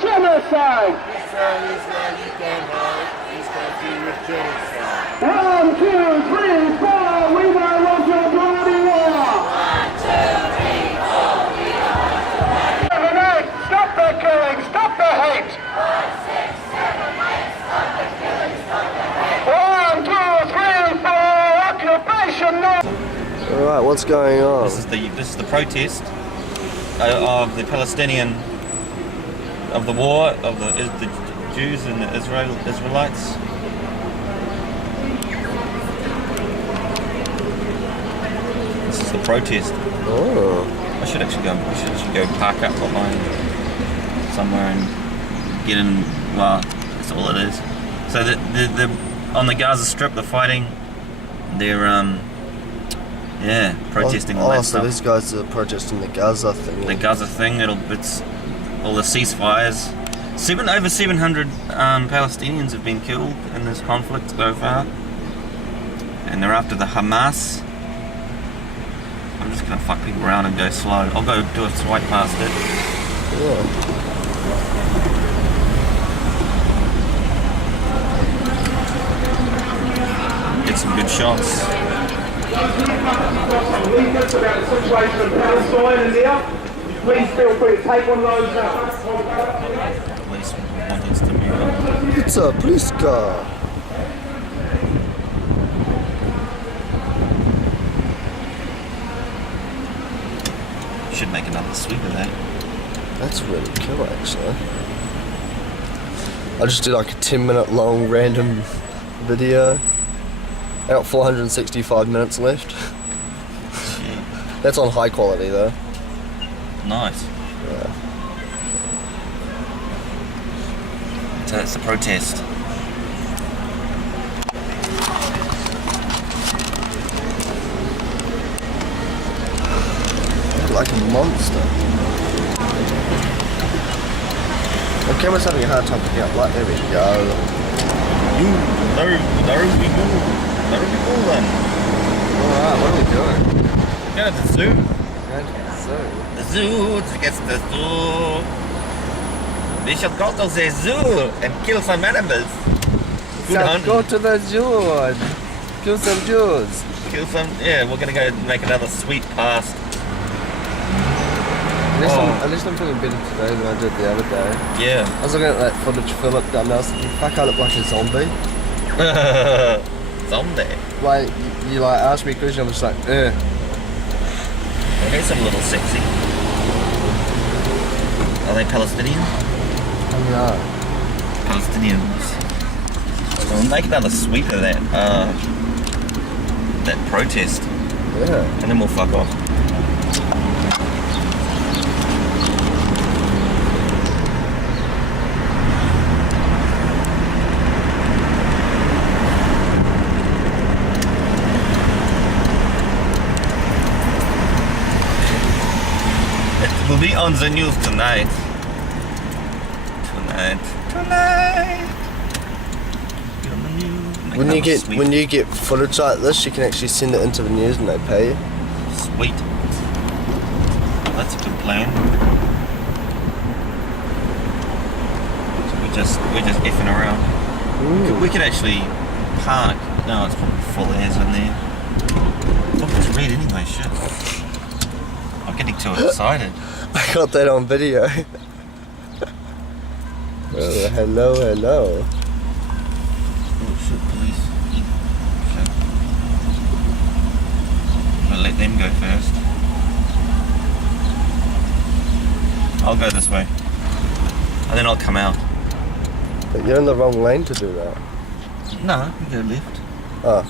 genocide. One, two, three, four, we don't want your bloody war. 1, 2, 3, 4, we don't want your bloody war. 7, 8, stop the killing, stop the hate. 1, 6, 7, 8, stop the killing, stop the hate. 1, 2, 3, 4, occupation now. Alright, what's going on? This is the protest of the Palestinian, of the war of the Jews and the Israelites. This is the protest. Oh. I should actually go park up behind somewhere and get in. Well, that's all it is. So the on the Gaza Strip, they're fighting. They're protesting all that stuff. So these guys are protesting the Gaza thing. The Gaza thing. It's all the ceasefires. Over 700 Palestinians have been killed in this conflict so far, and they're after the Hamas. I'm just gonna fuck people around and go slow. I'll go do a swipe past it. Yeah. Get some good shots. Leaflets about the situation in Palestine in there. Please feel free to take one of those. Police want us to move on. It's a police car. Should make another sweep of that. That's really cool, actually. I just did like a 10-minute long random video. About 465 minutes left. Shit. That's on high quality though. Nice. Yeah. So it's a protest. Like a monster. The camera's having a hard time picking up light. There we go. There we go. There we go then. Alright, what are we doing? Go to the zoo. Going to the zoo. The zoo, to get to the zoo. We should go to the zoo and kill some animals. Good hunting. Go to the zoo and kill some Jews. Kill some, yeah, we're gonna go make another sweep past. At least I'm feeling better today than I did the other day. Yeah. I was looking at that footage Philip done and I was thinking, fuck, I look like a zombie. Zombie. Like, you like asked me a question, I'm just like, Okay, some little sexy. Are they Palestinian? No. Palestinians. So we'll make another sweep of that protest. Yeah. And then we'll fuck off. It will be on the news tonight. Tonight. Be on the news. When you get footage like this, you can actually send it into the news and they pay you. Sweet. That's a good plan. So we're just effing around. We could actually park. No, it's probably full as in there. Look, it's red anyway, shit. I'm getting too excited. I got that on video. Oh, hello. Oh shit, police. Shit. I'm gonna let them go first. I'll go this way. And then I'll come out. But you're in the wrong lane to do that. No, you go left. Oh.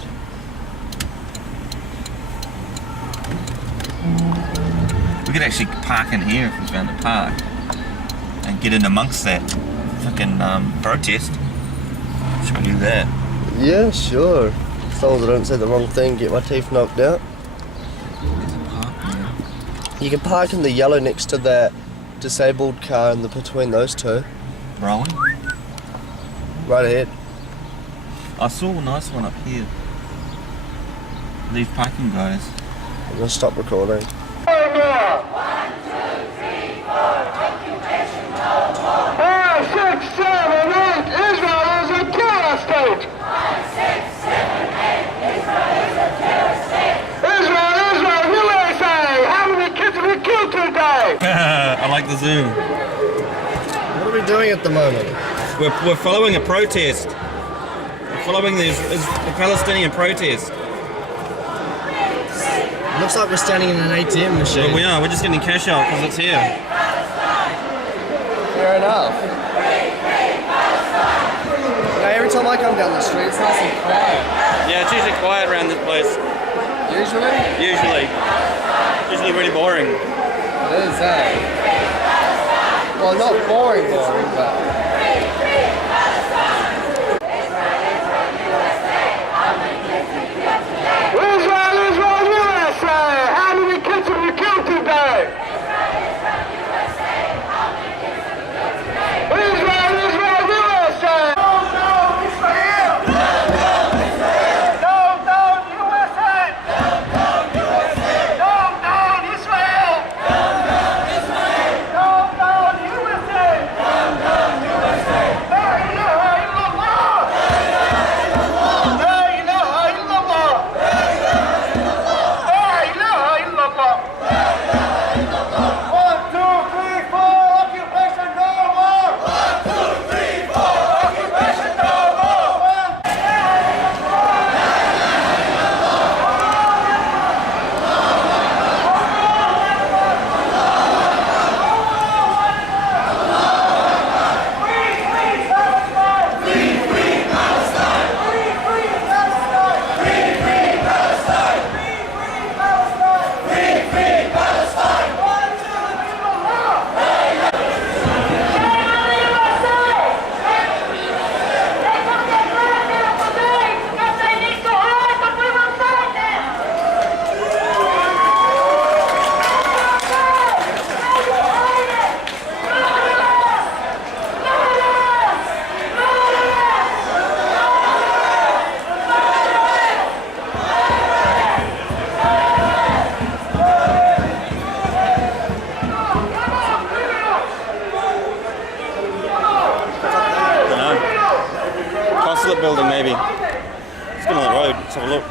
We could actually park in here if we found a park. And get in amongst that fucking protest. Should we do that? Yeah, sure. As long as I don't say the wrong thing, get my teeth knocked out. There's a park there. You can park in the yellow next to that disabled car in the between those two. Rowan? Right ahead. I saw a nice one up here. These parking guys. I'm gonna stop recording. 1, 2, 3, 4, occupation no more. 5, 6, 7, 8, Israel is a terror state. 5, 6, 7, 8, Israel is a terror state. Israel, USA, how many kids have we killed today? I like the zoom. What are we doing at the moment? We're following a protest. We're following the Palestinian protest. Looks like we're standing in an ATM machine. But we are. We're just getting cash out because it's here. Fair enough. Yeah, every time I come down the street, it's nice and quiet. Yeah, it's usually quiet around this place. Usually? Usually really boring. It is, eh? Well, not boring, but... Israel, USA, how many kids have we killed today? Israel, USA. No, Israel. No, USA. No, Israel. No, USA. La ilaha illallah. La ilaha illallah. La ilaha illallah. 1, 2, 3, 4, occupation no more. 1, 2, 3, 4, occupation no more. Consulate building, maybe. Let's go on the road. Let's have a look.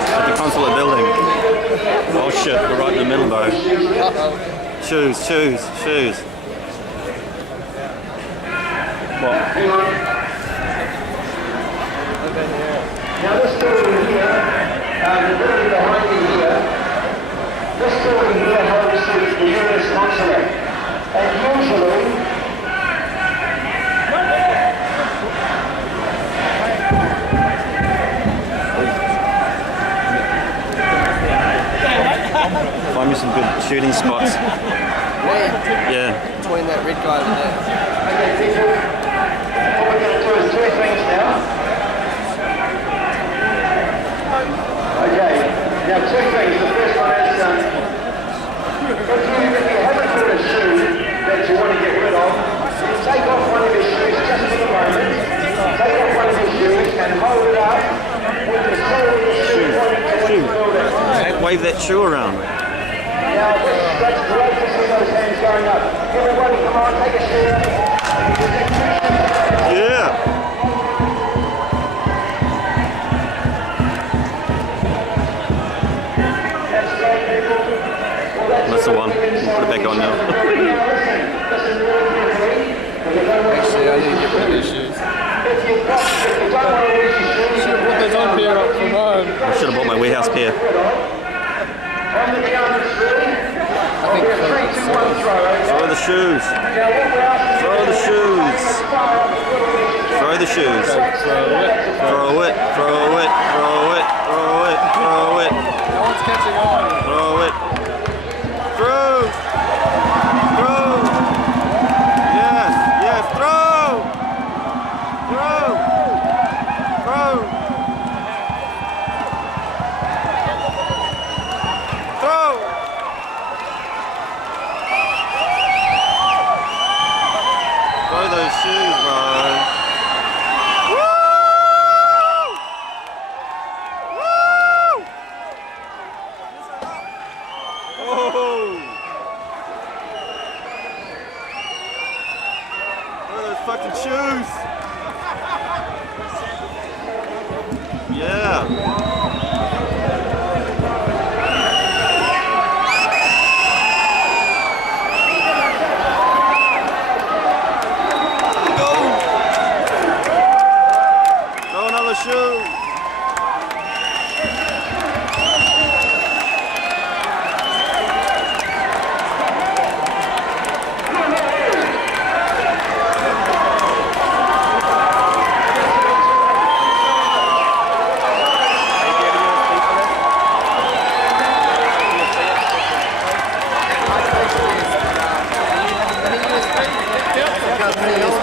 At the consulate building. Oh shit, we're right in the middle though. Shoes. What? Now this building here, the building behind me here, Excellent. And usually, Find me some good shooting spots. Yeah. Between that red guy and that. okay, people, what we're going to do is two things now. Okay, now two things. The first one is, if you haven't got a shoe that you want to get rid of, take off one of your shoes just for the moment. Take off one of your shoes and hold it up with the sole of the shoe pointing towards the building. Wave that shoe around. Now, that's great to see those hands going up. Everybody, come on, take a shoe. Yeah. That's great, people. Well, That's the one. Put it back on now. Actually, I need to get rid of these shoes. If you don't want to lose your shoes, Should have put this on pair up from home. I should have bought my warehouse pair. on the count of three, I think 3, 2, 1, throw. Throw the shoes. Now, what we're asking Throw the shoes. Throw the shoes. throw it. Throw it. Throw it. Throw it. Throw it. Throw it. No one's catching on. Throw it. Throw. Throw. Yes. Yes. Throw. Throw. Throw. Throw. Throw those shoes, bro. Woo! Woo! Oh! Throw those fucking shoes. Yeah. Throw another shoe.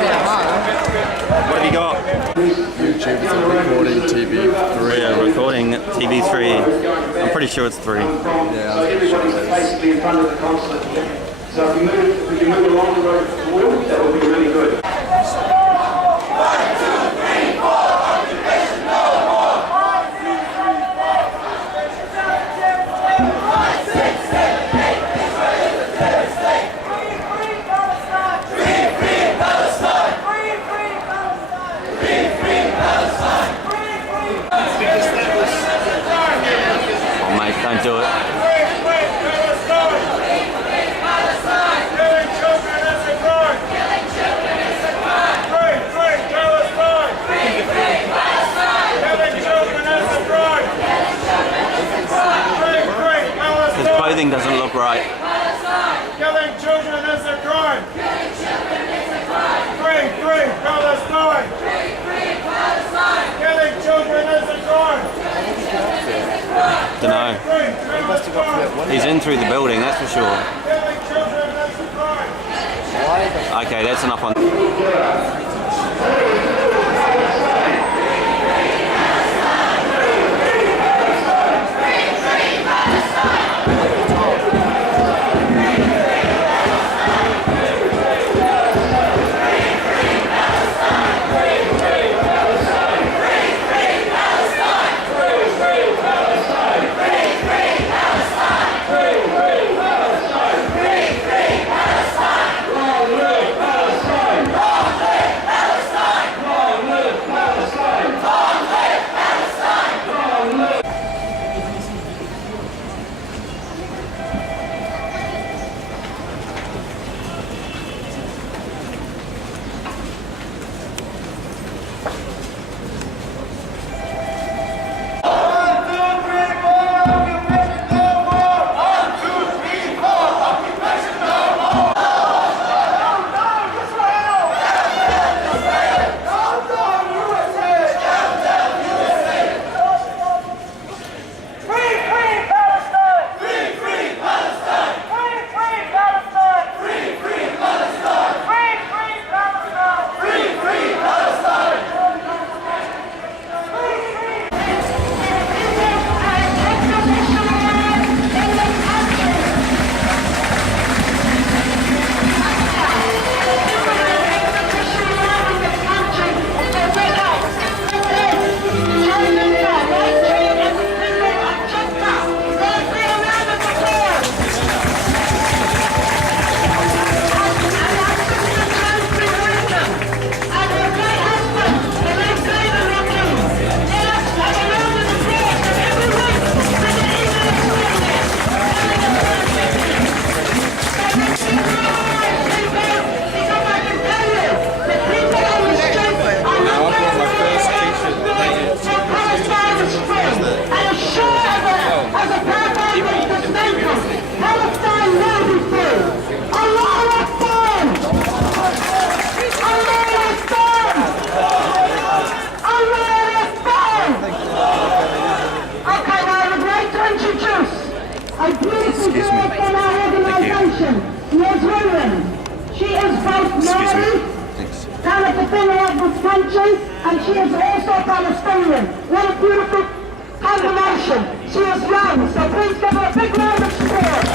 What have you got? YouTube is recording TV3. Yeah, recording TV3. I'm pretty sure it's 3. Yeah, Everybody's basically in front of the consulate here. So if you move along the road forward, that will be really good. Oh, mate, don't do it. His clothing doesn't look right. Killing children is a crime. Free Palestine. Killing children is a crime. Dunno. He's in through the building, that's for sure. Killing children is a crime. Okay, that's enough on. a beautiful Excuse girl me. from our organisation, Ms. Ruin. She is both married, Palestinian of this country, and she is also Palestinian. What a beautiful combination. She is young, so please give her a big round of support.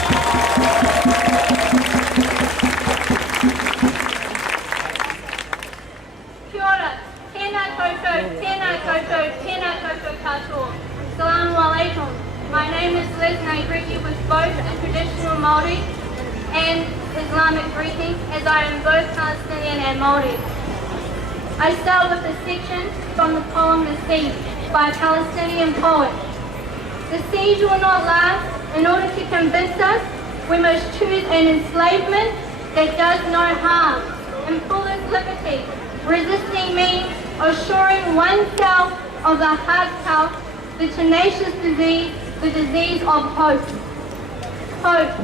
Kia ora, tēnā koutou, tēnā koutou, tēnā koutou katoa. Assalamu alaikum. My name is Liz and I greet you with both a traditional Māori and Islamic greeting, as I am both Palestinian and Māori. I start with a section from the poem The Siege by a Palestinian poet. The siege will not last. In order to convince us, we must choose an enslavement that does no harm. In fullest liberty, resisting means assuring oneself of the hard health, the tenacious disease, the disease of hope. Hope.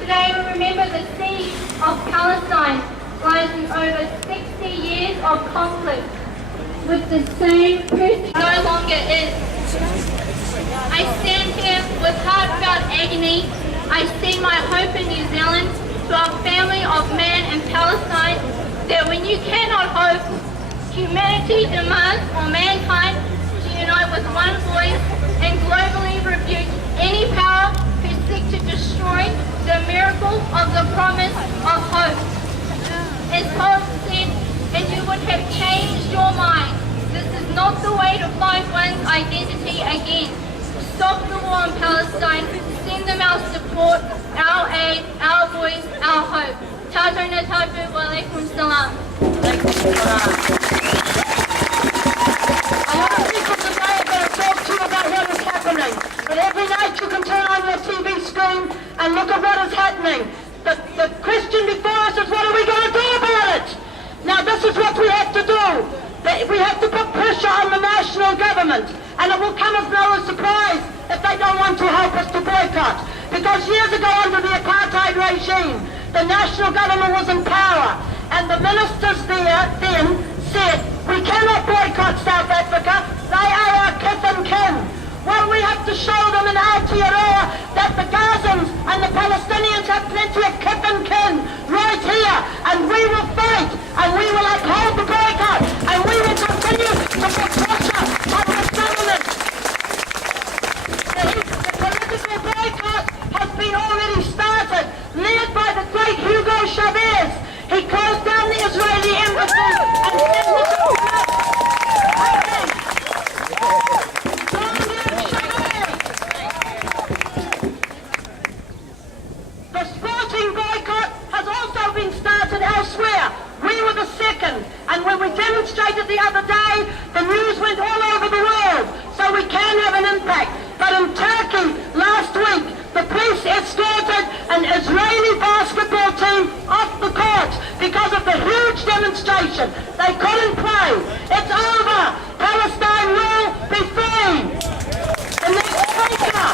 Today we remember the siege of Palestine lies in over 60 years of conflict with the same person no longer is. I stand here with heartfelt agony. I see my hope in New Zealand, to our family of man in Palestine, that when you cannot hope, humanity demands for mankind to unite with one voice and globally rebuke any power who seek to destroy the miracle of the promise of hope. As Paul said, and you would have changed your mind. This is not the way to find one's identity again. Stop the war in Palestine. Send them our support, our aid, our voice, our hope. Tātou na tātou, wa alaikum salam. A lot of people today are going to talk to you about what is happening. But every night you can turn on your TV screen and look at what is happening. The question before us is, what are we going to do about it? Now this is what we have to do. We have to put pressure on the national government. And it will come as no surprise if they don't want to help us to boycott. Because years ago under the apartheid regime, the national government was in power. And the ministers there then said, we cannot boycott South Africa. They are our kith and kin. Well, we have to show them in Aotearoa that the Gazans and the Palestinians have plenty of kith and kin right here. And we will fight. And we will uphold the boycott. And we will continue to put pressure on the government. The political boycott has been already started, led by the great Hugo Chavez. He closed down the Israeli embassy and sent The sporting boycott has also been started elsewhere. We were the second, and when we demonstrated the other day, the news went all over the world, so we can have an impact. But in Turkey, last week, the police escorted an Israeli basketball team off the court because of the huge demonstration. They couldn't play. It's over. Palestine will be free. The next speaker,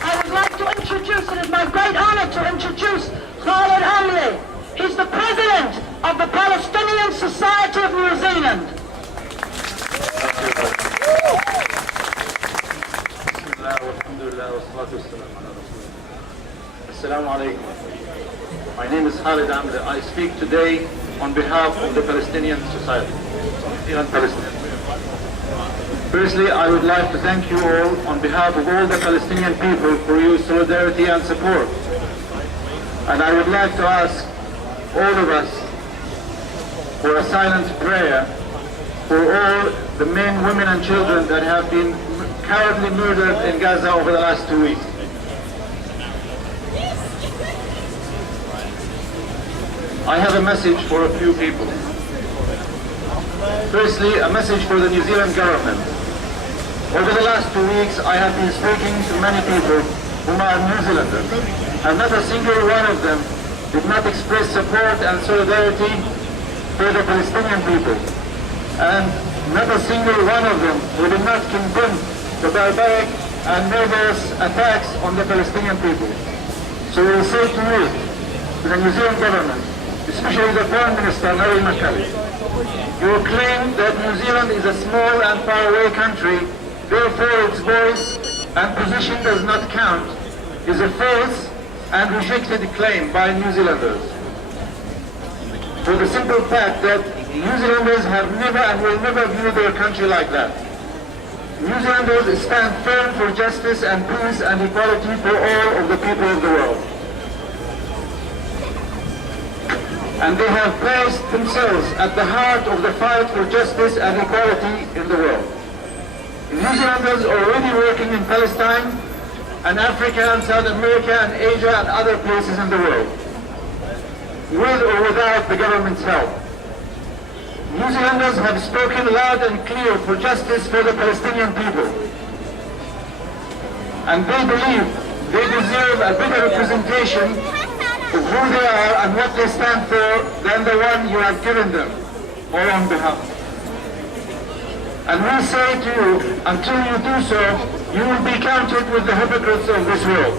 I would like to introduce, it is my great honor to introduce Khalid Hamli. He's the president of the Palestinian Society of New Zealand. Assalamu alaikum. My name is Khalid Hamli. I speak today on behalf of the Palestinian Society, Palestine. Firstly, I would like to thank you all on behalf of all the Palestinian people for your solidarity and support. And I would like to ask all of us for a silent prayer for all the men, women and children that have been cowardly murdered in Gaza over the last 2 weeks. I have a message for a few people. Firstly, a message for the New Zealand government. Over the last 2 weeks, I have been speaking to many people who are New Zealanders, and not a single one of them did not express support and solidarity for the Palestinian people. And not a single one of them who did not condemn the barbaric and murderous attacks on the Palestinian people. So we say to you, to the New Zealand government, especially the Foreign Minister, Mary McCallum, you claim that New Zealand is a small and faraway country therefore its voice and position does not count, is a false and rejected claim by New Zealanders. For the simple fact that New Zealanders have never and will never view their country like that. New Zealanders stand firm for justice and peace and equality for all of the people of the world. And they have placed themselves at the heart of the fight for justice and equality in the world. New Zealanders are already working in Palestine and Africa and South America and Asia and other places in the world, with or without the government's help. New Zealanders have spoken loud and clear for justice for the Palestinian people. And they believe they deserve a better representation of who they are and what they stand for than the one you have given them, or on behalf. And we say to you, until you do so, you will be counted with the hypocrites of this world.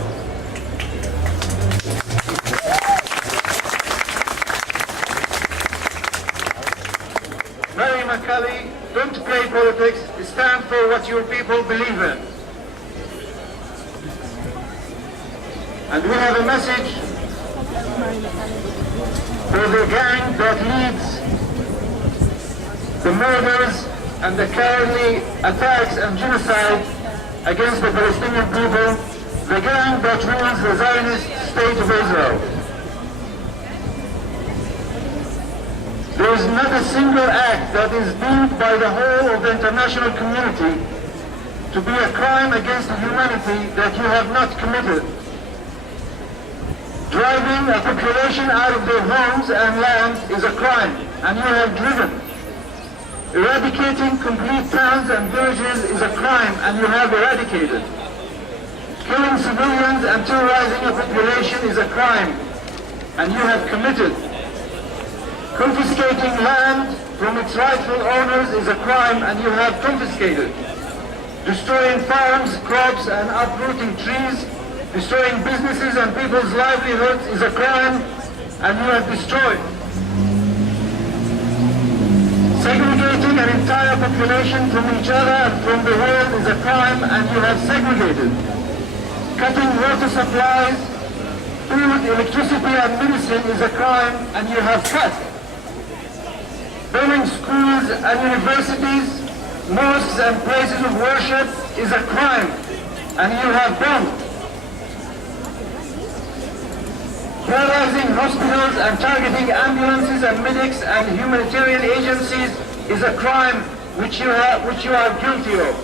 Mary McCully, don't play politics, stand for what your people believe in. And we have a message for the gang that leads the murders and the cowardly attacks and genocide against the Palestinian people, the gang that rules the Zionist state of Israel. There is not a single act that is deemed by the whole of the international community to be a crime against humanity that you have not committed. Driving a population out of their homes and land is a crime, and you have driven. Eradicating complete towns and villages is a crime, and you have eradicated. Killing civilians and terrorizing a population is a crime, and you have committed. Confiscating land from its rightful owners is a crime, and you have confiscated. Destroying farms, crops, and uprooting trees, destroying businesses and people's livelihoods is a crime, and you have destroyed. Segregating an entire population from each other and from the world is a crime, and you have segregated. Cutting water supplies, food, electricity, and medicine is a crime, and you have cut. Burning schools and universities, mosques and places of worship is a crime, and you have done. Paralyzing hospitals and targeting ambulances and medics and humanitarian agencies is a crime which you are guilty of.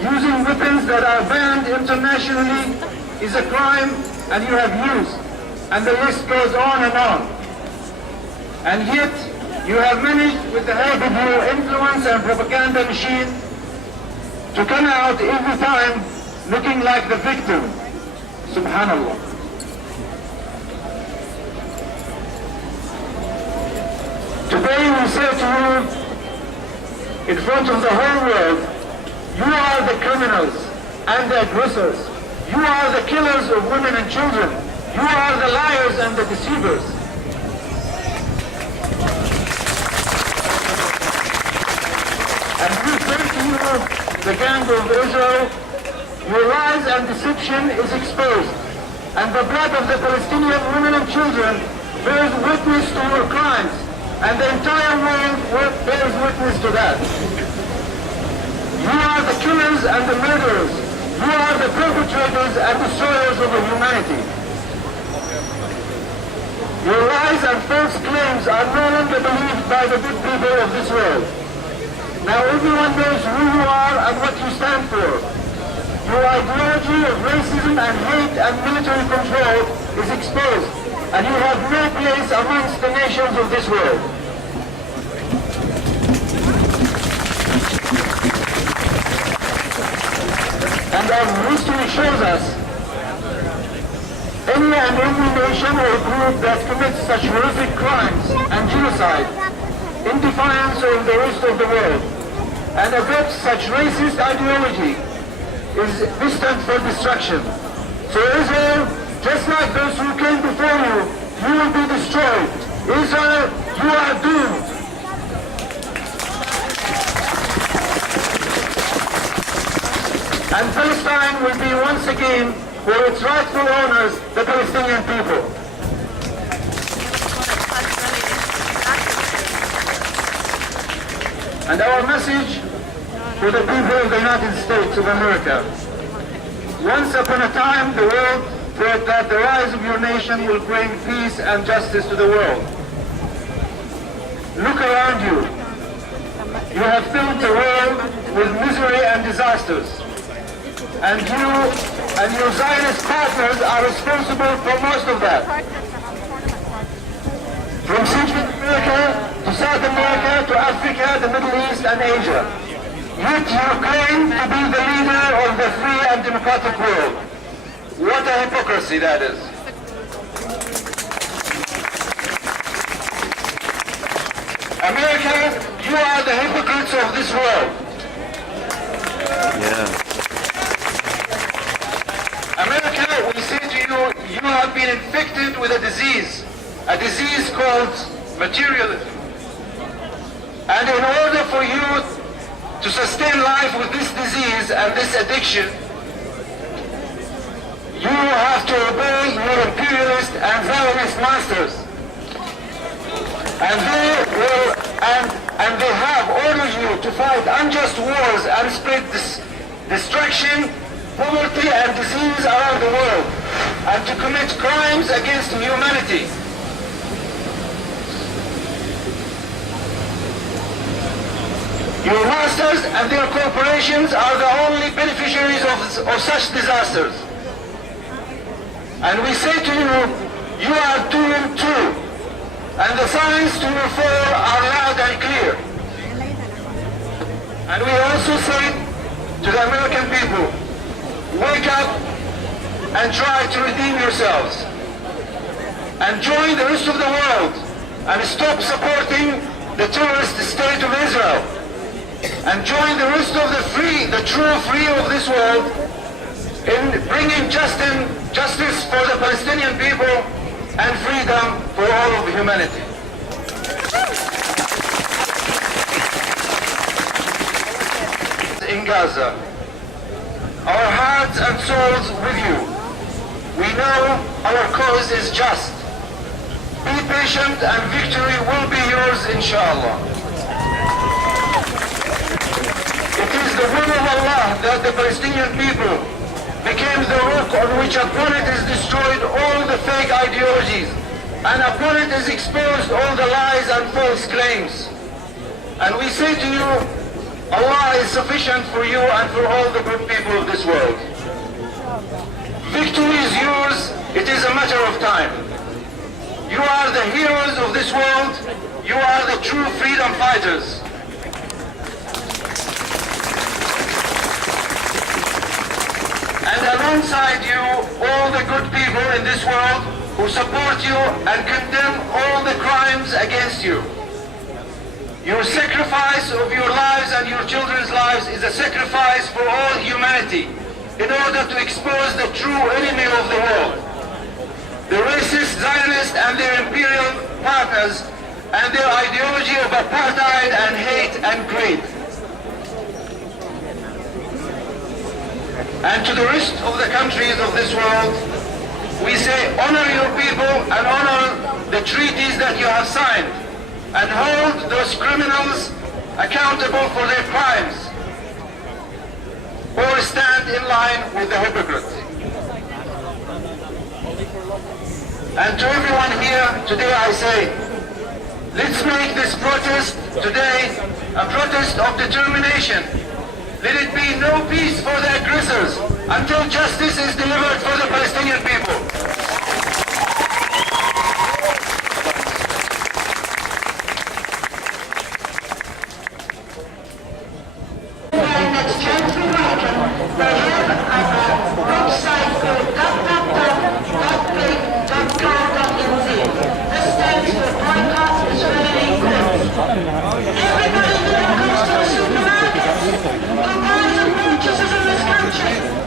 Using weapons that are banned internationally is a crime, and you have used. And the list goes on and on. And yet, you have managed, with the help of your influence and propaganda machine, to come out every time looking like the victim. Subhanallah. Today we say to you, in front of the whole world, you are the criminals and the aggressors. You are the killers of women and children. You are the liars and the deceivers. And we say to you, the gang of Israel, your lies and deception is exposed, and the blood of the Palestinian women and children bears witness to your crimes, and the entire world bears witness to that. You are the killers and the murderers. You are the perpetrators and destroyers of humanity. Your lies and false claims are no longer believed by the good people of this world. Now everyone knows who you are and what you stand for. Your ideology of racism and hate and military control is exposed, and you have no place amongst the nations of this world. And as history shows us, any and every nation or group that commits such horrific crimes and genocide in defiance of the rest of the world and adopts such racist ideology is destined for destruction. So Israel, just like those who came before you, you will be destroyed. Israel, you are doomed. And Palestine will be once again for its rightful owners, the Palestinian people. And our message for the people of the United States of America. Once upon a time, the world thought that the rise of your nation will bring peace and justice to the world. Look around you. You have filled the world with misery and disasters. And you and your Zionist partners are responsible for most of that. From Central America to South America to Africa, the Middle East and Asia. Yet you claim to be the leader of the free and democratic world. What a hypocrisy that is. America, you are the hypocrites of this world. Yeah. America, we say to you, you have been infected with a disease called materialism. And in order for you to sustain life with this disease and this addiction, you have to obey your imperialist and Zionist masters. And they have ordered you to fight unjust wars and spread destruction, poverty and disease around the world, and to commit crimes against humanity. Your masters and their corporations are the only beneficiaries of such disasters. And we say to you, you are doomed too. And the signs to your fall are loud and clear. And we also say to the American people, wake up and try to redeem yourselves. And join the rest of the world and stop supporting the terrorist state of Israel. And join the rest of the true free of this world in bringing justice for the Palestinian people and freedom for all of humanity. In Gaza, our hearts and souls with you. We know our cause is just. Be patient and victory will be yours, inshallah. It is the will of Allah that the Palestinian people became the rock on which upon it is destroyed all the fake ideologies, and upon it is exposed all the lies and false claims. And we say to you, Allah is sufficient for you and for all the good people of this world. Victory is yours, it is a matter of time. You are the heroes of this world, you are the true freedom fighters. And alongside you, all the good people in this world who support you and condemn all the crimes against you. Your sacrifice of your lives and your children's lives is a sacrifice for all humanity in order to expose the true enemy of the world. The racist Zionists and their imperial partners and their ideology of apartheid and hate and greed. And to the rest of the countries of this world, we say honor your people and honor the treaties that you have signed and hold those criminals accountable for their crimes or stand in line with the hypocrites. And to everyone here today I say, let's make this protest today a protest of determination. Let it be no peace for the aggressors until justice is delivered for the Palestinian people.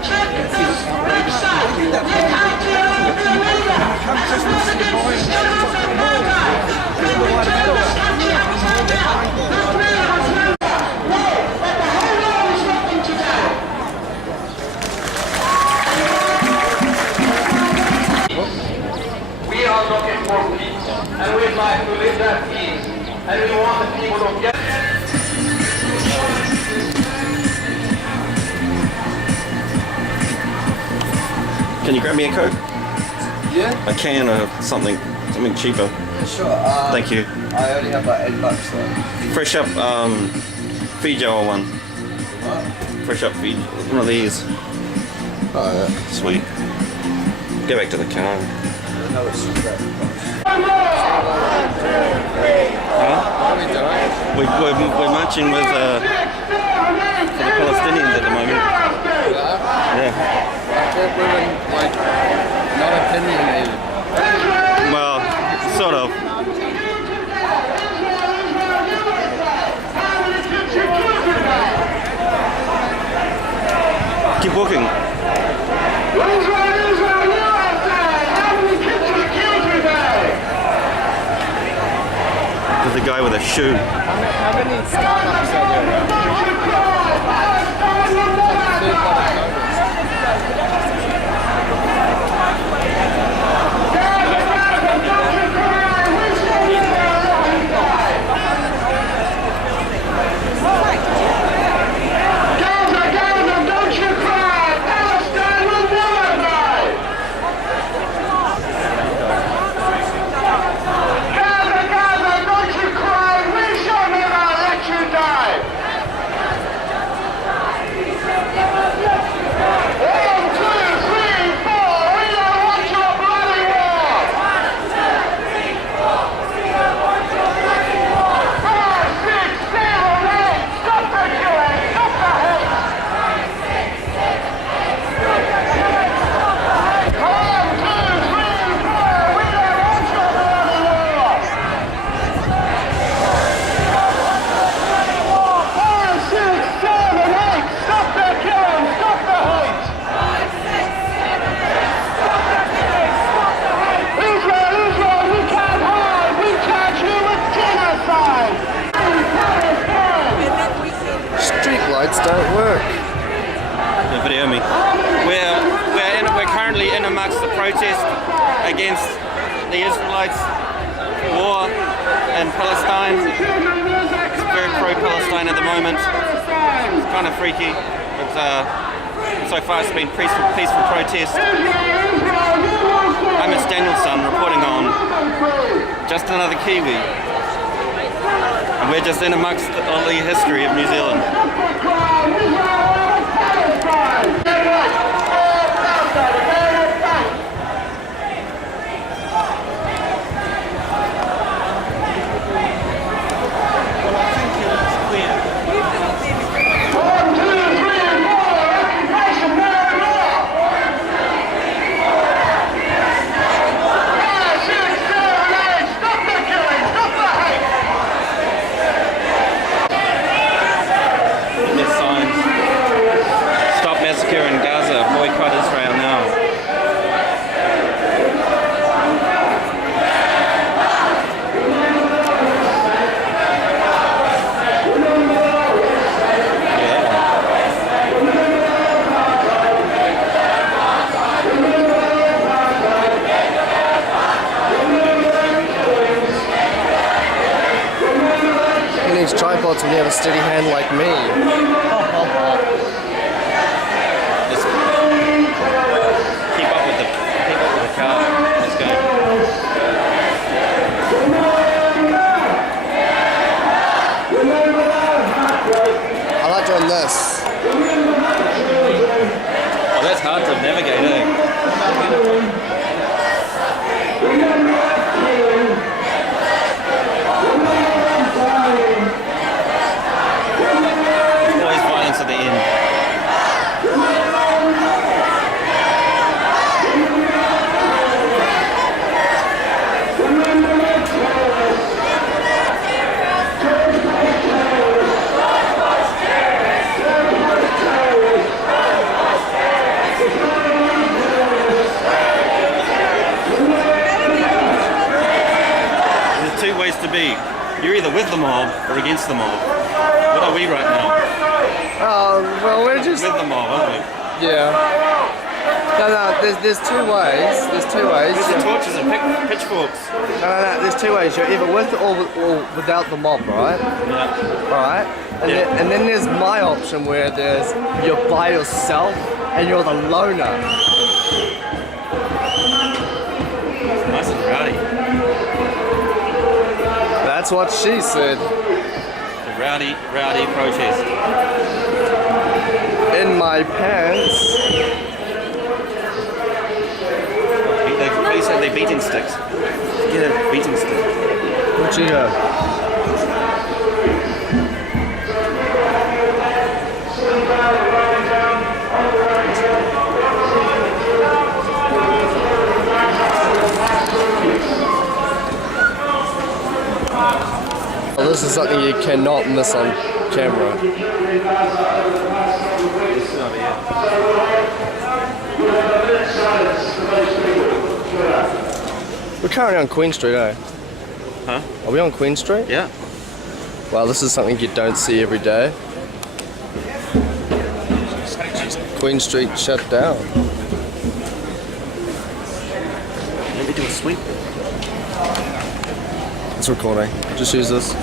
Check this website. Can you grab me a Coke? Yeah? A can or something cheaper. Sure. Thank you. I only have like $8 though. Fresh up Feijoa one. What? Fresh up Feijoa. One of these. Oh yeah. Sweet. Go back to the car. No, it's great. Huh? What are we doing? We're marching with for the Palestinians at the moment. Yeah. I thought we were like not opinionated. Well, sort of. Keep walking. There's a guy with a shoe. How many startups are there around? Lights don't work. Yeah, video me. We're currently in amongst the protest against the Israelites' war in Palestine. It's very pro-Palestine at the moment. It's kind of freaky, but so far it's been peaceful protest. I'm Miss Danielson reporting on Just Another Kiwi. And we're just in amongst all the history of New Zealand. In Gaza, boycott Israel now. He needs tripods when you have a steady hand like me. I like doing this. Oh, that's hard to navigate, eh? Always violence at the end. Two ways to be. You're either with the mob or against the mob. What are we right now? Well, we're just With the mob, aren't we? yeah. No, there's two ways. There's two ways. There's the torches and pitchforks. No. There's two ways. You're either with or without the mob, right? Yeah. Right. And then there's my option where you're by yourself and you're the loner. That's what she said. A rowdy protest. In my pants. They said they're beating sticks. Get a beating stick. Where'd she go? Well, this is something you cannot miss on camera. We're currently on Queen Street, eh? Huh? Are we on Queen Street? Yeah. Wow, this is something you don't see every day. Queen Street shut down. Maybe do a sweep. It's recording. Just use this.